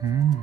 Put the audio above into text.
Hmm.